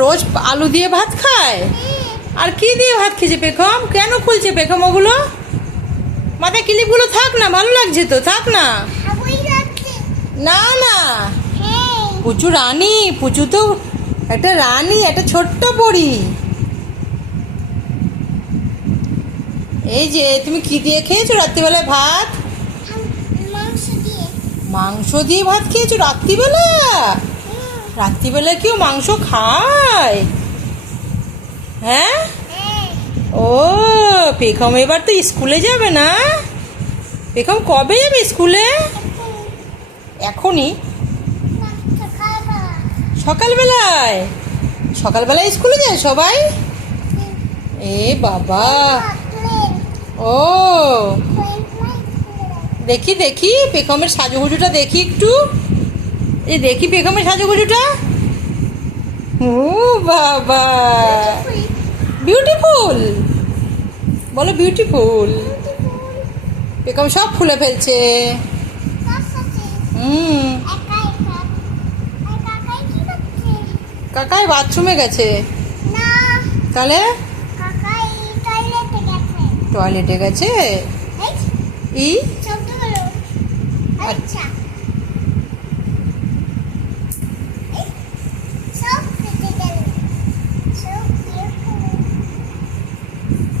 রোজ আলু দিয়ে ভাত খায়? আর কি দিয়ে ভাত খেয়েছে পেখম? কেন খুলছে পেখম ওগুলো? মাথায় ক্লিপগুলো থাক না, ভালো লাগছে তো, থাক না। না না, পুচু রানী, পুচু তো একটা রানী, একটা ছোট্ট পরী। এই যে তুমি কি দিয়ে খেয়েছো রাত্রিবেলায় ভাত? মাংস দিয়ে ভাত খেয়েছো রাত্রিবেলা? রাত্রিবেলা কেউ মাংস খায়? হ্যাঁ। ও পেখম এবার তো স্কুলে যাবে না? পেখম কবে যাবে স্কুলে? এখনই? সকালবেলায়? সকালবেলায় স্কুলে যায় সবাই? এ বাবা। ও দেখি দেখি পেখমের সাজুগুজুটা দেখি একটু। এই দেখি পেখমের সাজুগুজুটা। ও বাবা, বিউটিফুল বলো, বিউটিফুল। পেখম সব খুলে ফেলছে। কাকাই বাথরুমে গেছে। তাহলে টয়লেটে গেছে। ই আচ্ছা।